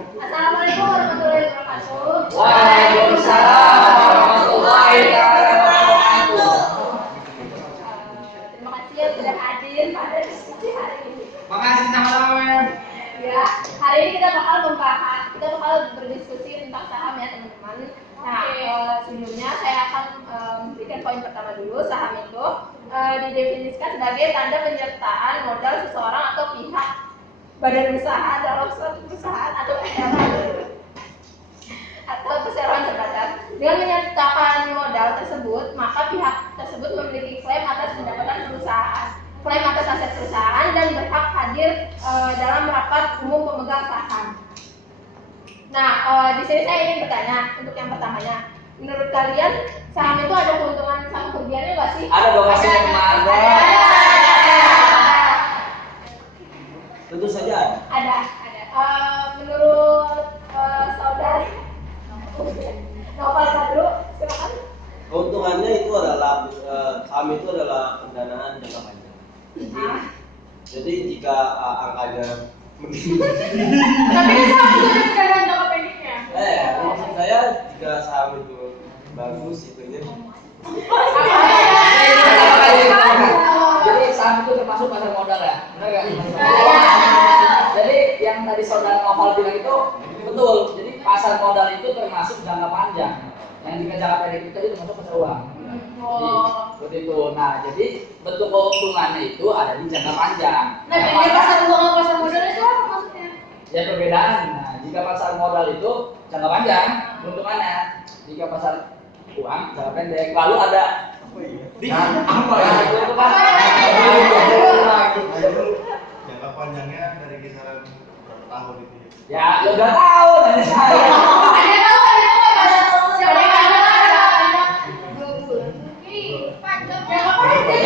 Assalamualaikum warahmatullahi wabarakatuh. Waalaikumsalam warahmatullahi wabarakatuh. Terima kasih yang sudah hadir pada diskusi hari ini. Makasih sama-sama. Ya, hari ini kita bakal berdiskusi tentang saham ya teman-teman. Nah, sebelumnya saya akan memberikan poin pertama dulu. Saham itu didefinisikan sebagai tanda penyertaan modal seseorang atau pihak badan usaha dalam suatu perusahaan atau perseroan terbatas. Dengan menyertakan modal tersebut, maka pihak tersebut memiliki klaim atas pendapatan perusahaan, klaim atas aset perusahaan, dan berhak hadir dalam rapat umum pemegang saham. Nah, di sini saya ingin bertanya untuk yang pertamanya, menurut kalian saham itu ada keuntungan sama kerugiannya nggak sih? Ada dong pasti ada. Tentu saja Ada. Menurut saudari Novel Badru, silakan. Keuntungannya itu adalah saham itu adalah pendanaan jangka panjang. Jadi jika angkanya Tapi saham itu ada pendanaan jangka pendeknya. maksud saya jika saham itu bagus itunya. Jadi saham itu termasuk pasar modal ya, benar nggak? Jadi yang tadi saudara Noval bilang itu betul. Jadi pasar modal itu termasuk jangka panjang. Yang jika jangka pendek itu tadi termasuk pasar uang. Jadi seperti itu. Nah, jadi bentuk keuntungannya itu ada di jangka panjang. Nah, bedanya pasar uang sama pasar modal itu apa maksudnya? Ya perbedaan. Nah, jika pasar modal itu jangka panjang keuntungannya. Jika pasar uang jangka pendek. Lalu ada Apa ya? itu kan Jangka panjangnya dari kisaran berapa tahun itu ya? ya udah tahu dari saya. Ada tahu jangka panjang 2 bulan. Panjang jangka pendek.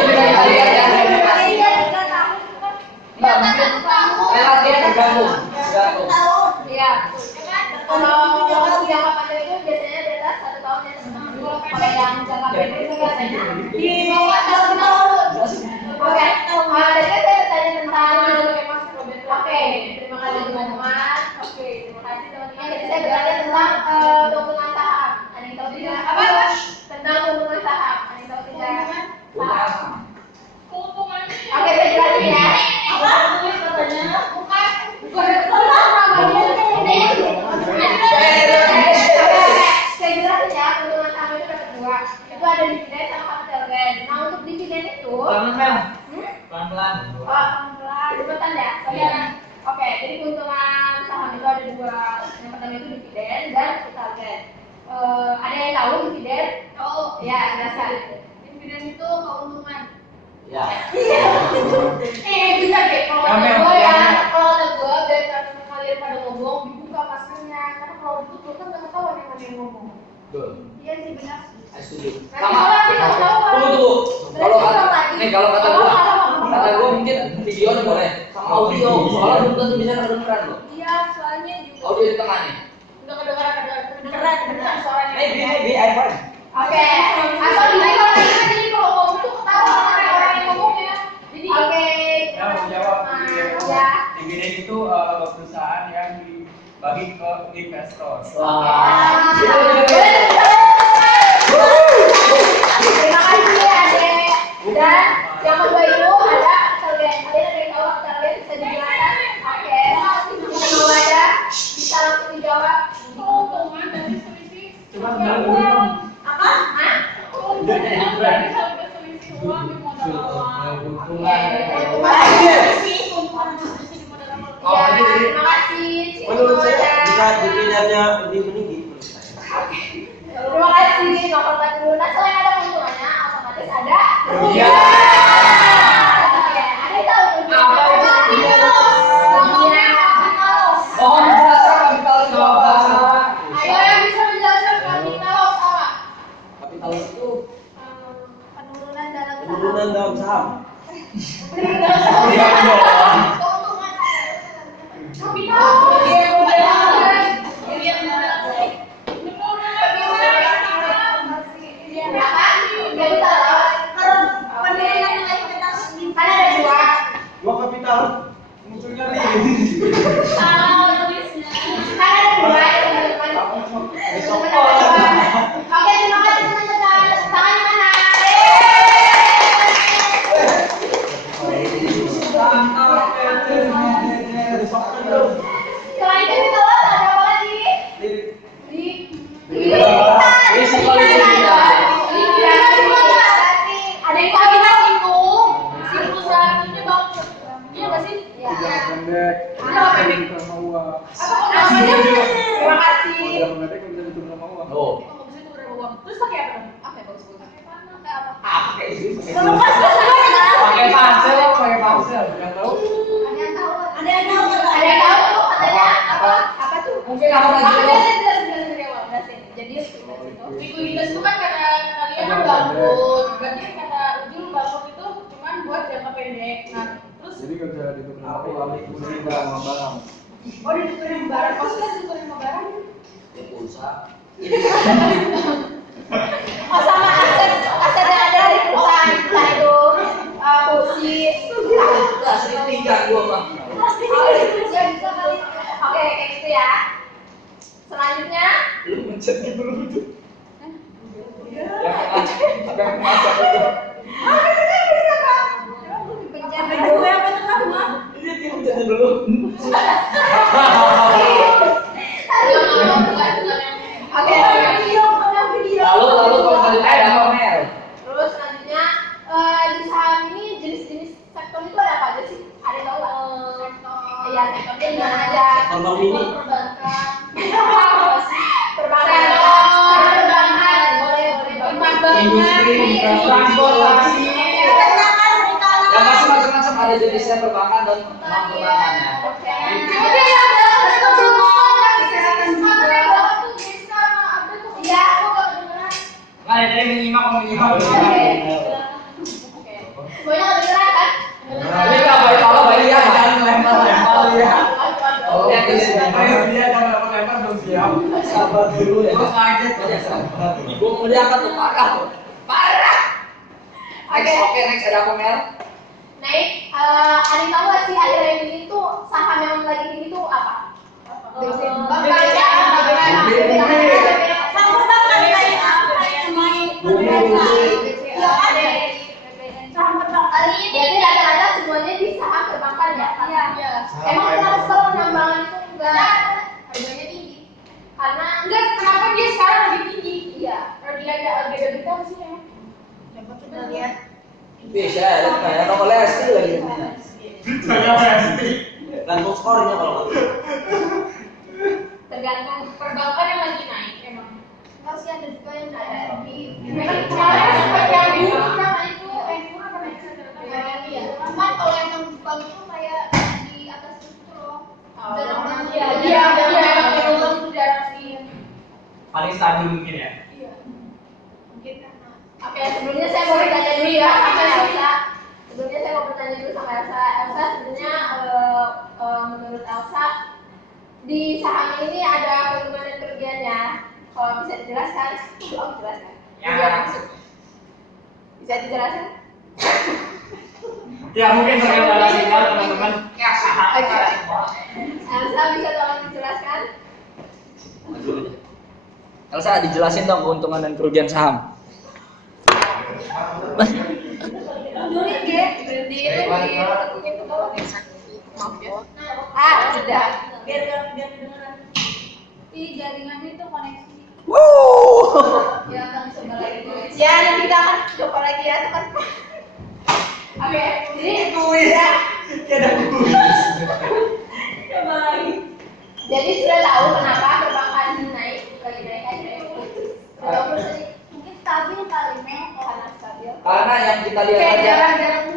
Enggak mungkin relatif tergantung. Iya. Kalau jangka panjang itu biasanya di atas 1 tahun ya teman-teman. Kalau yang jangka pendek itu biasanya di bawah 1 tahun. Oke. Jadi saya bertanya tentang Oke, terima kasih teman-teman. Oke, terima kasih teman-teman. Jadi saya bertanya tentang keuntungan saham. Ada yang tahu tidak? Apa? Tentang keuntungan saham. Ada yang tahu tidak? Saham. Oke, saya jelasin ya. Apa? Katanya bukan saya jelasin ya, keuntungan saham itu dapat 2. Itu ada dividen sama capital gain. Nah, untuk dividen itu Pelan-pelan. pelan-pelan, cepetan ya. Oke, jadi keuntungan saham itu ada 2. Yang pertama itu dividen dan capital gain. Ada yang tahu dividen? Oh, ya, jelaskan. Dividen itu keuntungan. Ya. Bisa deh kalau kata gue ya, kalau kata gue dari kalian pada ngomong dibuka maskernya, karena kalau ditutup kan nggak ketahuan yang mana yang ngomong. Betul. Iya sih benar. Saya setuju. Sama. Tunggu. Kalau kata gue mungkin video nih boleh sama audio. Soalnya belum tentu bisa kedengeran loh. Iya, soalnya juga. Audio di tengah nih. Udah kedengeran suaranya. Maybe iPhone. Oke. Asal di sini kalau jadi kalau ngomong tuh ketahuan sama orang yang ngomongnya. Jadi oke. Ya, mau jawab. Ya. Dividen itu perusahaan yang dibagi ke investor. Wah. Terima kasih Ade. Dan yang kedua itu ada kalian ada yang tahu kalian bisa dijelaskan. Oke. Kalau ada bisa langsung dijawab. Keuntungan dari selisih. Apa? Hah? Keuntungan dari selisih uang di modal awal. Terima kasih. Menurut saya jika dividennya lebih meninggi. Terima kasih Novel Badru. Nah, selain ada keuntungannya, otomatis ada Iya. Ada tahu Apa itu? Mohon menjelaskan kapital itu apa? Ayo yang bisa menjelaskan kapital apa? Kapital itu Penurunan dalam Penurunan dalam saham. Kapital. Dua kapital munculnya nih. Salah tulisnya. Kan jangka pendek. Jangka pendek. Bisa sama uang. Namanya terima kasih. Kalau jangka pendek kan bisa ditukar sama uang. Oh. Kalau bisa itu udah uang. Terus pakai apa dong? Apa yang bagus? Pakai mana? Pakai apa? Apa itu? Pakai pansel, pakai pansel. Yang tahu? Ada yang tahu? Ada yang tahu? Ada yang tahu? Katanya apa? Apa tuh? Mungkin aku lagi Apa dulu. jelasin dari awal? Jelasin. Jadi likuiditas itu kan kata kalian kan bangun. Berarti kata ujung bangun itu cuma buat jangka pendek. Nah, terus Jadi nggak bisa ditukar sama uang. Mesti sama barang. oh ditukerin barang. Maksudnya ditukerin sama barang? Ya pulsa. Oh sama aset aset yang ada dari perusahaan kita itu kursi. Lah setrika gua mah. Oke kayak gitu ya. Selanjutnya Lu mencet belum itu? Apa yang masak itu? Ini dia mencet dulu. Oke. Lalu kalau selanjutnya ada Mel. Terus selanjutnya di saham ini jenis-jenis sektor itu ada apa aja sih? Ada yang tahu nggak? Iya sektornya di mana aja? Sektor nomini. Perbankan, boleh. Industri, transportasi. Ya macam-macam ada jenisnya perbankan dan non perbankannya. Nggak ada yang menyimak. Semuanya kedengeran kan? Ini nggak baik kalau baik ya, jangan lempar ya. Oh, dia jangan lempar dong siap. Sabar dulu ya. Gua kaget. Gua mau diangkat tuh parah. Next ada apa Mel? Naik, ada yang tahu nggak sih akhir-akhir ini tuh saham yang lagi tinggi tuh apa? Jadi rata-rata semuanya di saham perbankan ya? Iya. Emang kalau penambangan itu enggak harganya tinggi? Karena enggak, kenapa dia sekarang lebih tinggi? Iya. Kalau dia ada beda kita sih ya. Coba kita lihat. Bisa, ada kayak nomor lesti lagi. Saya pasti. Gantung skornya kalau nggak. Tergantung perbankan yang lagi naik emang. Enggak sih ada juga yang kayak di kemarin sempat yang di nama itu apa namanya? Iya. Cuman kalau yang bank itu kayak di atas itu loh. Jarang banget. Iya, emang itu jarang sih. Paling stabil mungkin ya. Iya. Mungkin karena oke, sebelumnya saya mau bertanya dulu ya sama Elsa. Sebelumnya saya mau bertanya dulu sama Elsa. Elsa sebenarnya menurut Elsa di saham ini ada keuntungan dan kerugiannya. Kalau bisa dijelaskan, jelaskan. Ya. Bisa dijelaskan? Ya mungkin terkendala sinyal teman-teman. Oke. Elsa bisa tolong dijelaskan? Elsa dijelasin dong keuntungan dan kerugian saham. Mundurin Ge, berhenti itu ke bawah. Maaf ya. Sudah. Biar kedengeran. Di jaringannya itu koneksi. Ya kan coba lagi. Ya nanti kita akan coba lagi ya teman. Oke, jadi itu ya. Coba lagi. Jadi sudah tahu kenapa perbankan naik lagi naik aja. Mungkin stabil kali karena stabil. Karena yang kita lihat Kayak aja.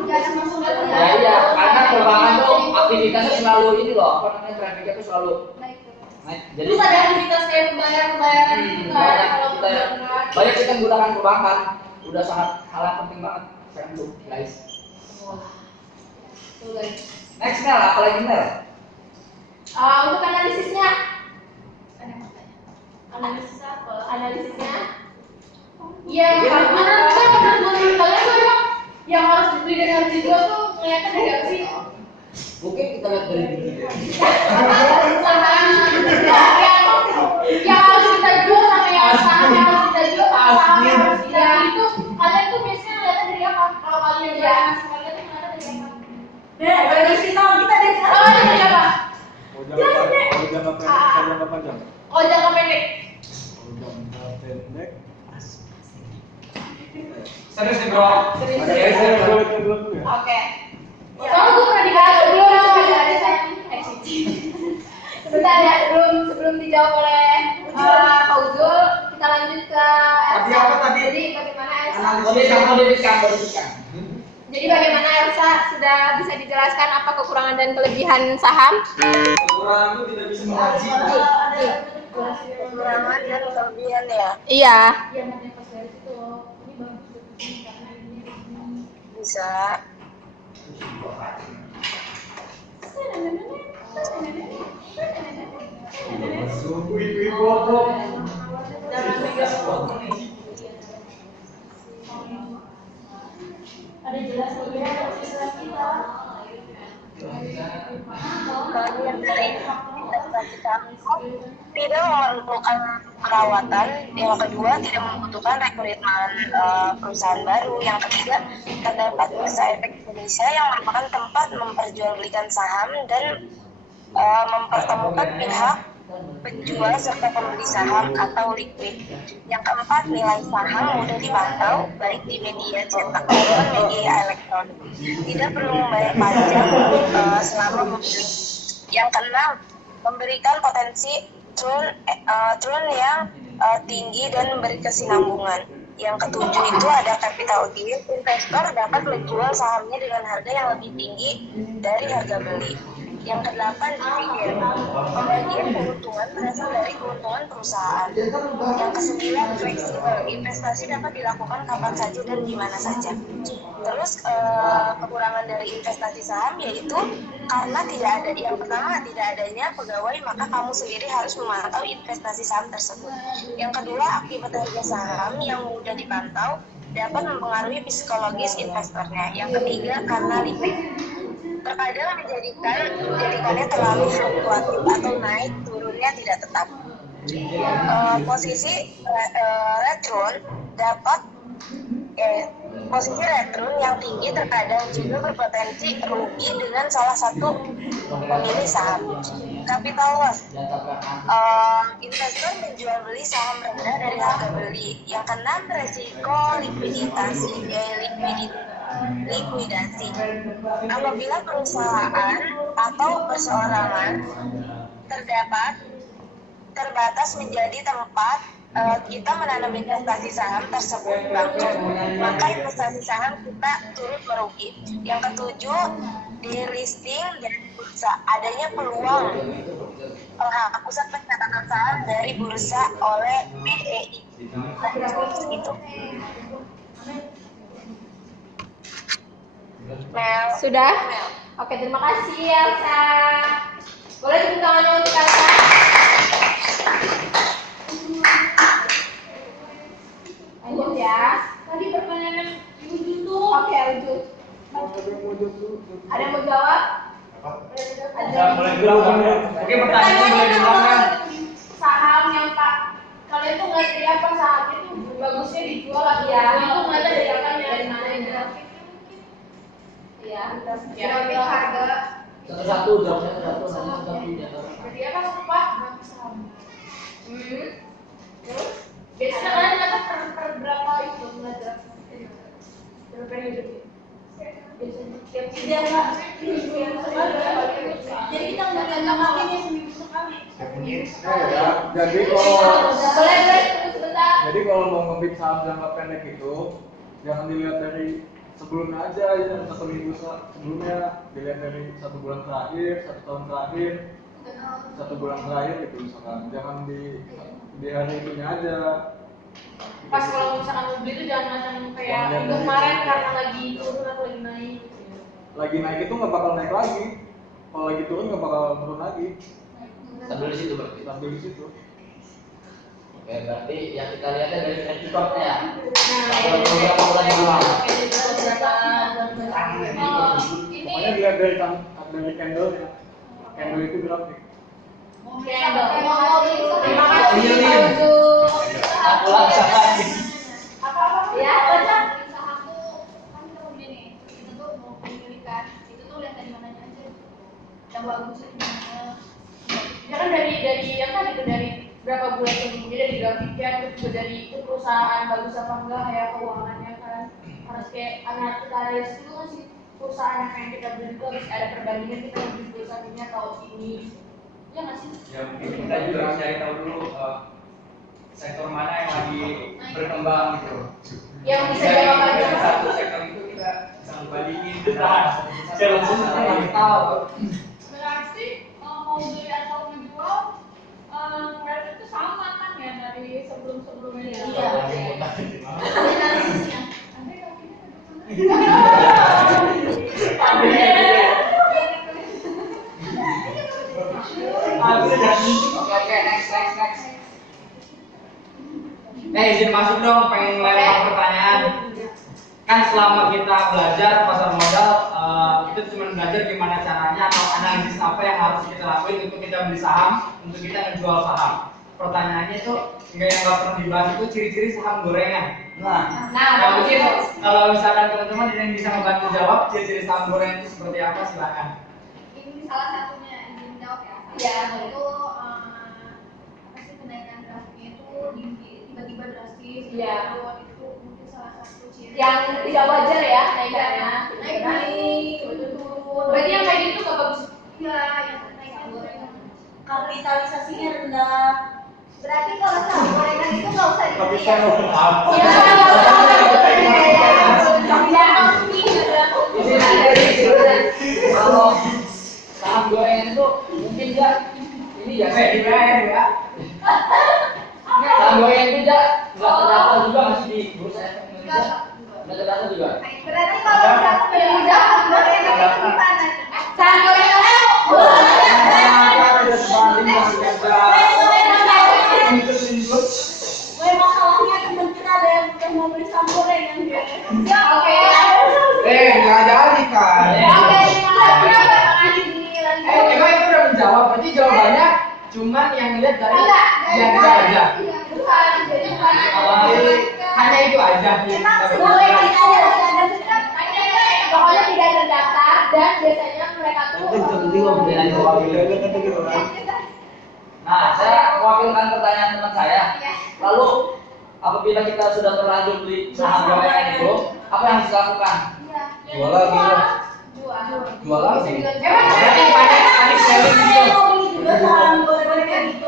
jarang masuk lagi. Ya iya, karena perbankan tuh aktivitasnya selalu ini loh, apa namanya trafficnya tuh selalu Naik. naik. Jadi Terus ada aktivitas kayak pembayaran gitu kan kalau banyak kita menggunakan perbankan, udah sangat hal yang penting banget sekarang tuh guys. Tuh guys. Next Mel, apa lagi Mel? Untuk analisisnya. Analisis apa? Analisisnya. Iya, karena saya menurut kalian tuh emang yang harus dibeli dan harus dijual tuh ngeliatnya dari apa sih? Mungkin kita lihat dari diri. Yang harus kita jual sama yang saham yang harus kita jual sama saham yang harus kita beli itu kalian tuh biasanya ngeliatnya dari apa? Kalau kalian jual masih kalian tuh ngeliatnya dari apa? Dari sinyal kita dari dari apa? Kalau jangka pendek, kalau jangka panjang. Oh jangka pendek. Kalau jangka pendek. Serius nih bro. Serius. Saya dulu ya. Oke. Soalnya gue pernah dibahas dulu coba jelasin dijawab oleh Pak Uzul, kita lanjut ke Tadi Elsa. apa tadi? Jadi bagaimana Elsa? Modifikasi. Jadi bagaimana Elsa sudah bisa dijelaskan apa kekurangan dan kelebihan saham? Kekurangan itu tidak bisa mengaji. Kekurangan dan kelebihan ya. Iya. Bisa. Ada jelas Kelebihan dari investasi saham tidak memerlukan perawatan. Yang kedua, tidak membutuhkan rekrutmen perusahaan baru. Yang ketiga, terdapat bursa efek Indonesia yang merupakan tempat memperjualbelikan saham dan mempertemukan pihak penjual serta pembeli saham atau liquid. Yang keempat, nilai saham mudah dipantau baik di media cetak maupun media elektronik. Tidak perlu membayar pajak selama membeli. Yang keenam, memberikan potensi turun yang tinggi dan memberi kesinambungan. Yang ketujuh itu ada capital gain. Investor dapat menjual sahamnya dengan harga yang lebih tinggi dari harga beli. Yang kedelapan, dividen. Pembagian keuntungan berasal dari keuntungan perusahaan. Yang kesembilan, fleksibel. Investasi dapat dilakukan kapan saja dan di mana saja. Terus kekurangan dari investasi saham yaitu karena yang pertama tidak adanya pegawai, maka kamu sendiri harus memantau investasi saham tersebut. Yang kedua, akibat harga saham yang mudah dipantau dapat mempengaruhi psikologis investornya. Yang ketiga, karena liquid. Terkadang menjadikannya terlalu fluktuatif atau naik turunnya tidak tetap. Posisi return yang tinggi terkadang juga berpotensi rugi dengan salah satu pemilih saham. Capital loss. Investor menjual beli saham rendah dari harga beli. Yang keenam, resiko likuidasi. Apabila perusahaan atau perseorangan terbatas menjadi tempat kita menanam investasi saham tersebut bangkrut, maka investasi saham kita turut merugi. Yang ketujuh, delisting dari bursa. Adanya peluang penghapusan pencatatan saham dari bursa oleh BEI. Itu. Sudah? Oke, terima kasih Elsa. Boleh tepuk tangannya untuk Elsa? Lanjut ya. Tadi pertanyaan Uju tuh. Oke, Uju. Ada yang mau jawab? Ada. Boleh diulang. Oke, pertanyaannya boleh diulang. Saham yang Pak kalian tuh nggak dari apa saham itu bagusnya dijual lagi ya? Itu nggak ada dari apa dari mana ya? Iya, kira-kira harga. Satu-satu jawabnya satu. Jadi apa Pak? Terus biasanya kalian dapat per berapa itu belajar? Berapa hidup? Biasanya tiap Mbak. Jadi kita nggak makinnya seminggu sekali. Jadi kalau Boleh tunggu sebentar. Jadi kalau mau ngebit saham jangka pendek itu jangan dilihat dari sebelumnya aja, ya satu minggu sebelumnya, dilihat dari 1 bulan terakhir, 1 tahun terakhir, 1 bulan terakhir gitu misalkan. Jangan di hari itunya aja. Pas kalau misalkan mau beli itu jangan macam kayak minggu kemarin karena lagi turun atau lagi naik. Lagi naik itu nggak bakal naik lagi. Kalau lagi turun nggak bakal turun lagi. Sambil di situ berarti. Sambil di situ. Oke, berarti ya kita lihatnya dari track recordnya ya. Nah, Beberapa bulan yang lalu. Pokoknya dilihat dari candle ya. Candle itu grafik. Terima kasih Pak Uju. Aku langsung lagi. Apa ya? Baca. Saham tuh kan kita mau beli nih, kita tuh mau beli-belikan, itu tuh lihat dari mananya aja, yang bagus dari mana. Ya kan dari yang tadi itu dari berapa bulan sebelumnya dari grafiknya, terus juga dari itu perusahaan bagus apa enggak kayak keuangannya kan harus kayak anak kita analis itu kan sih perusahaan yang pengen kita beli itu harus ada perbandingan kita beli perusahaan ini atau ini. Ya nggak sih? Ya mungkin kita juga harus cari tahu dulu sektor mana yang lagi berkembang gitu. Yang bisa jangka panjang. Dari satu sektor itu kita bisa ngebandingin. Challenge-nya tahu. Berarti mau beli atau menjual rate itu sama kan ya dari sebelum-sebelumnya. Iya. Analisisnya. Nanti kalau kita ke Oke, next. Izin masuk dong, pengen lempar pertanyaan. Kan selama kita belajar pasar modal, itu cuma belajar gimana caranya atau analisis apa yang harus kita lakuin untuk kita beli saham, untuk kita ngejual saham. Pertanyaannya itu yang nggak pernah dibahas itu ciri-ciri saham gorengan. Nah, mungkin kalau misalkan teman-teman yang bisa membantu jawab ciri-ciri saham gorengan itu seperti apa, silakan. ini salah satunya izin jawab ya. Iya. Itu apa sih kenaikan grafiknya itu tiba-tiba drastis. Iya. Itu mungkin salah satu ciri. Yang tidak wajar ya naikannya. Naik, turun. Berarti yang kayak gitu nggak bagus. Iya, yang kenaikan gorengan. Kapitalisasinya rendah. Berarti kalau saham gorengan itu nggak usah dibeli Bisa ya. Kalau saham gorengan itu mungkin dia ini ya kayak gimana ya? Saham gorengan itu dia nggak terdaftar juga masih di bursa efek Indonesia. Nggak terdaftar juga. Berarti kalau saham gorengan itu gimana? Saham gorengan Masalahnya teman kita ada yang udah mau beli saham gorengan dia. Oke. Nggak jadi kan. Oke, Emang itu udah menjawab, berarti jawabannya cuman yang lihat dari yang itu aja. Bukan, jadi bukan. Hanya itu aja. Boleh pokoknya tidak terdaftar dan biasanya mereka tuh Nah, saya mewakilkan pertanyaan teman saya. Lalu apabila kita sudah terlanjur beli saham gorengan itu, apa yang harus dilakukan? Jual lagi. Jual lagi. Berarti panik selling gitu. Mau beli juga saham gorengan gitu.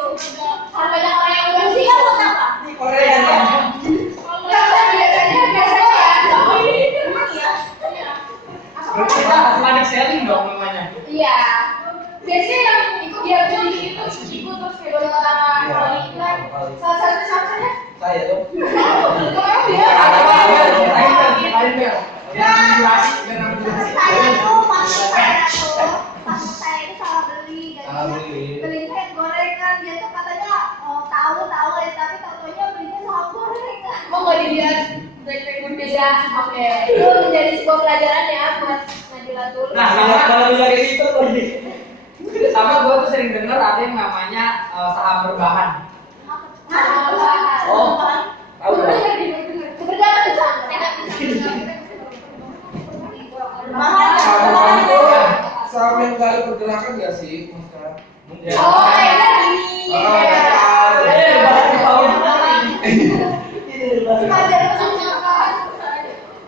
banyak orang yang udah sih Dia buat apa? Emang ya? Panik selling dong namanya. Iya. Biasanya yang ikut dia beli itu ikut terus kayak boleh katakan kalau iklan salah satu contohnya Saya tuh. Saya tuh pas saya itu salah beli Salah beli. belinya gorengan dia tuh katanya tahu ya tapi taunya belinya saham gorengan. mau nggak dilihat beda. Oke, itu menjadi sebuah pelajaran ya buat Najilatul. Nah, Kalau kayak gitu lagi. sama gue tuh sering denger ada yang namanya saham berbahan. Oh, tahu Bener, nggak? bener. Seperti apa tuh Sam? Mahal itu. Saham yang nggak ada pergerakan nggak sih? Mungkin. Oh, kayaknya ini.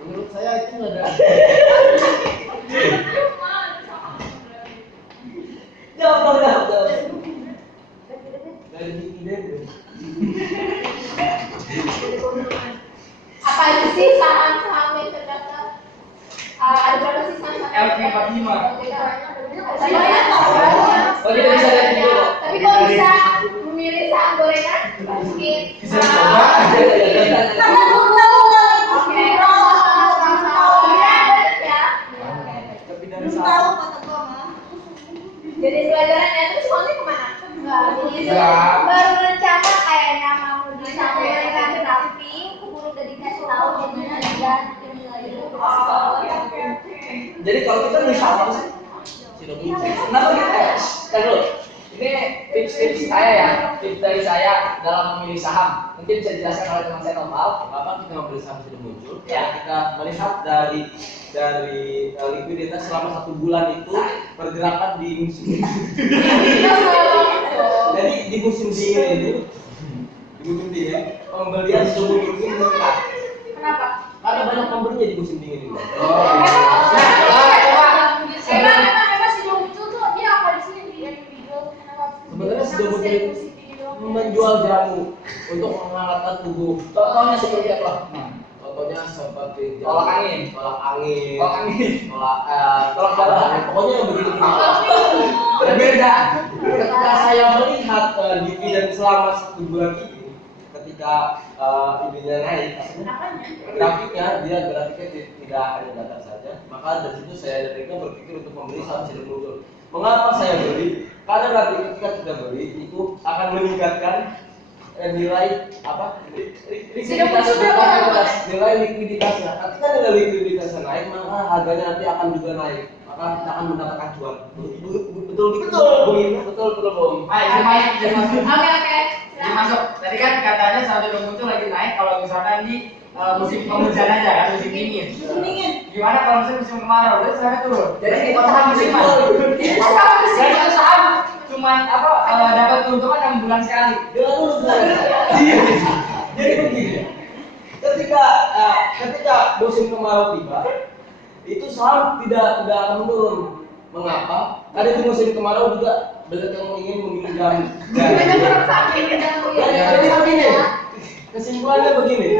Menurut saya itu nggak ada. Jawab. Dari dividen. Apa aja sih saham-saham yang terdaftar? Ada berapa sih saham? LQ45. Oh, jadi bisa lihat dulu. Tapi kalau bisa memilih saham gorengan, mungkin. Bisa coba. Karena belum tahu nggak itu Oke. saham. Ya. Tapi dari Belum saham. tahu kata gua mah. Jadi pelajarannya itu semuanya kemana? Enggak. Baru rencana kayaknya mau beli saham gorengan tapi keburu udah dikasih tahu jadinya ganti Jadi kalau kita beli saham apa sih? Tidak beli. Kenapa kita? Tadi dulu. Ini tips-tips saya ya, tips dari saya dalam memilih saham. Mungkin bisa dijelaskan oleh teman saya Nopal. Kenapa kita membeli saham sudah muncul? Ya, kita melihat dari likuiditas selama 1 bulan itu pergerakan di musim. Jadi di musim dingin ini, pembelian sudah mungkin meningkat. Kenapa? Karena banyak pembelinya di musim dingin ini. Emang sih muncul tuh dia apa di sini di individual? Kenapa? si Domut ini menjual jamu untuk menghangatkan tubuh. Contohnya seperti apa? Contohnya seperti Tolak angin. Tolak darah. Pokoknya yang begitu. Berbeda. Ketika saya melihat dividen selama 1 bulan ini, ketika ininya naik, grafiknya tidak hanya datar saja, maka dari situ saya dan Rika berpikir untuk membeli saham Sido Muncul. Mengapa saya beli? Karena nanti ketika kita beli itu akan meningkatkan nilai nilai likuiditasnya. Ketika nilai likuiditasnya naik, maka harganya nanti akan juga naik. Maka kita akan mendapatkan cuan. Betul, Bung. Ayo, Oke. masuk. Tadi kan katanya saham Sido Muncul lagi naik kalau misalkan di musim penghujan aja kan, musim dingin. Gimana kalau musim kemarau? Udah sampai turun. Jadi kita saham musiman. Jadi itu saham cuman dapat keuntungan 6 bulan sekali. Jadi begini. Ketika musim kemarau tiba, itu saham tidak akan menurun. Mengapa? Karena di musim kemarau juga banyak yang ingin meminjam. Jadi begini. Kesimpulannya begini.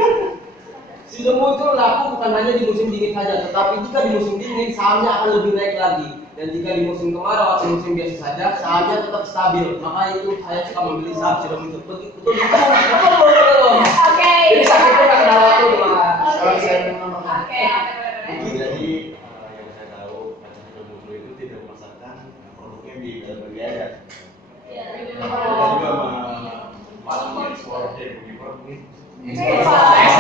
Sido Muncul laku bukan hanya di musim dingin saja, tetapi jika di musim dingin sahamnya akan lebih naik lagi. Dan jika di musim kemarau atau musim biasa saja, sahamnya tetap stabil. Maka itu saya suka membeli saham Sido Muncul. Betul. Oke. Jadi saat itu nggak kenal waktu malah. Oke. Jadi yang saya tahu macam Sido Muncul itu tidak memasarkan produknya di dalam negeri aja. Kita juga ekspor jadi produk ini. Jadi itu salah satu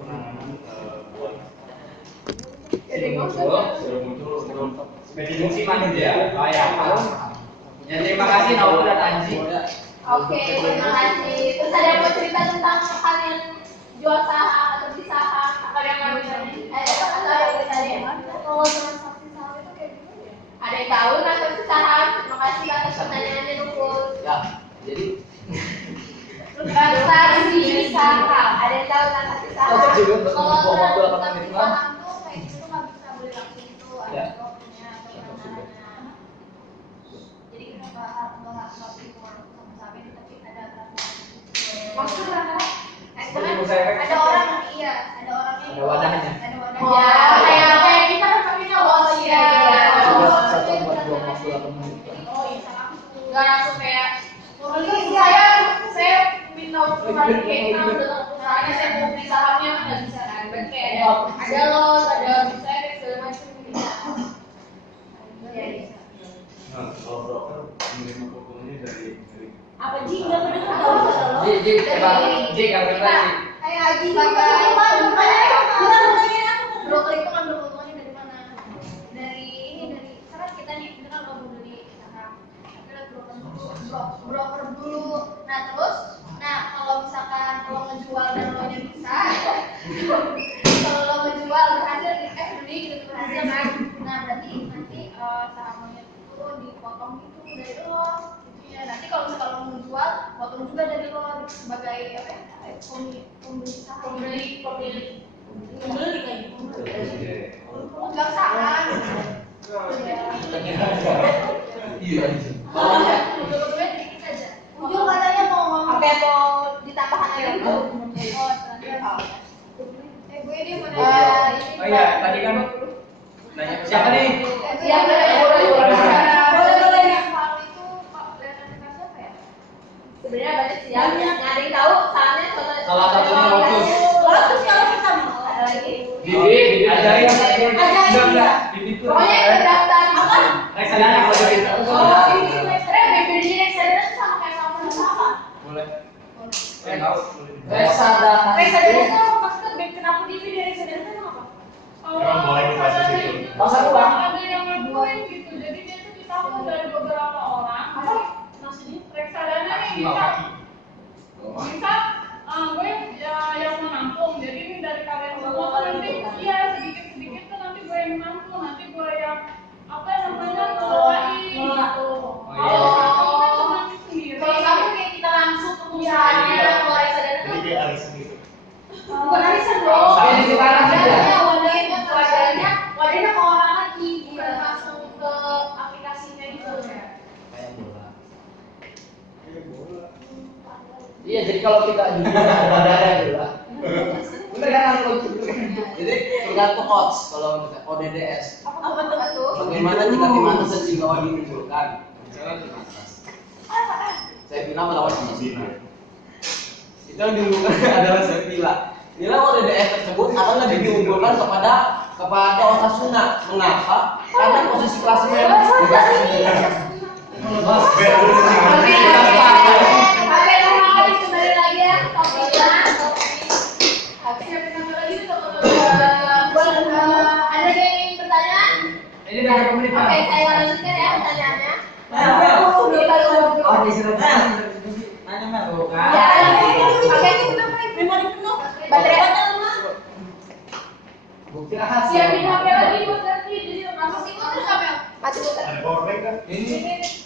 penanganan buat Sido Muncul untuk Jadi musiman gitu ya. Oh ya. Ya terima kasih Naul dan Anji. Oke, terima kasih. Terus ada yang mau cerita tentang kalian jual saham atau beli saham? Apa yang mau ditanya? Ada yang tadi? Kalau transaksi saham itu kayak gimana ya? Ada yang tahu transaksi saham? Terima kasih atas pertanyaannya Nukul. Ya, jadi Transaksi saham. Ada yang tahu transaksi saham? Cocok juga untuk Kalau membawa waktu 8 transaksi menit kan. saham tuh kayak gitu nggak bisa beli langsung itu Ya. ada tokennya atau penahanannya. Jadi kita nggak beli cuma sama saham itu, tapi ada transaksi. Maksudnya Seperti bursa efek. Ada orang iya, ada orangnya. Ada wadahnya. Ada wadahnya. Oh, kayak kita kan pakainya loss ya. Satu buat 28 menit. Oh iya, salah aku. Nggak langsung kayak saya minta ukuran kayak kita misalnya saya mau beli sahamnya nggak bisa kan? Berarti kayak ada loss, ada bisa efek segala macam gitu. Iya. Nah, kalau broker menerima keuntungannya dari Apa Ji nggak pernah tahu? Ji, coba Ji yang benar. Kayak Aji broker itu ngambil keuntungannya dari mana? Dari karena kita nih kita kan mau beli saham, kita broker dulu. Nah terus, kalau misalkan lo ngejual dan lo nya bisa, kalau lo ngejual berhasil, beli gitu berhasil kan? Nah berarti nanti saham lo nya itu dipotong gitu dari lo. Ya, nanti kalau misalkan lo mau jual, potong juga dari lo sebagai apa ya? Pembeli saham. Pembeli pemegang saham. iya. Udah dikit aja. Ujung katanya mau ngomong. Apa yang mau ditambahkan lagi gitu? Gue ini mana? Oh iya, tadi kan nanya ke siapa nih? Siapa? Boleh. Yang paling itu Pak Leonardo siapa ya? Sebenarnya banyak sih yang ada yang tahu sahamnya Salah satunya Lotus. Lotus kalau kita mau. Ada lagi. Didi, ajarin enggak. Didi tuh. Pokoknya terdaftar apa? Reksadana kalau gitu. Oh, ini bedanya reksadana itu sama kayak sama. Boleh. Tahu. Reksadana itu maksudnya kenapa dividen reksadana itu apa? Emang boleh dibahas di situ. Pasar uang. Ada yang ngebuin gitu, jadi dia tuh ditabung dari beberapa orang. Maksudnya reksadana nih bisa gue yang menampung, jadi ini dari kalian semua tuh nanti iya sedikit tuh nanti gue yang nampung, nanti gue yang ada gitu lah. Bener kan aku jadi tergantung odds kalau misalnya ODDS. Apa tuh? Bagaimana jika tim atas dan tim bawah dimunculkan? Misalnya tim atas. Saya bilang melawan Argentina. Itu yang diunggulkan adalah Sevilla. Nilai ODDS tersebut akan lebih diunggulkan kepada Osasuna. Mengapa? Karena posisi klasemen Kembali lagi ya topiknya. Ada yang ingin bertanya? Ini udah ada pemerintahan. Oke, saya lanjutkan ya pertanyaannya. Oh, diserahkan. Nanya mah bukan. Ya, oke, memori penuh. Baterai. Bukti rahasia. Siapin HP lagi buat nanti, jadi langsung Masih muter. Ada power bank kan? Ini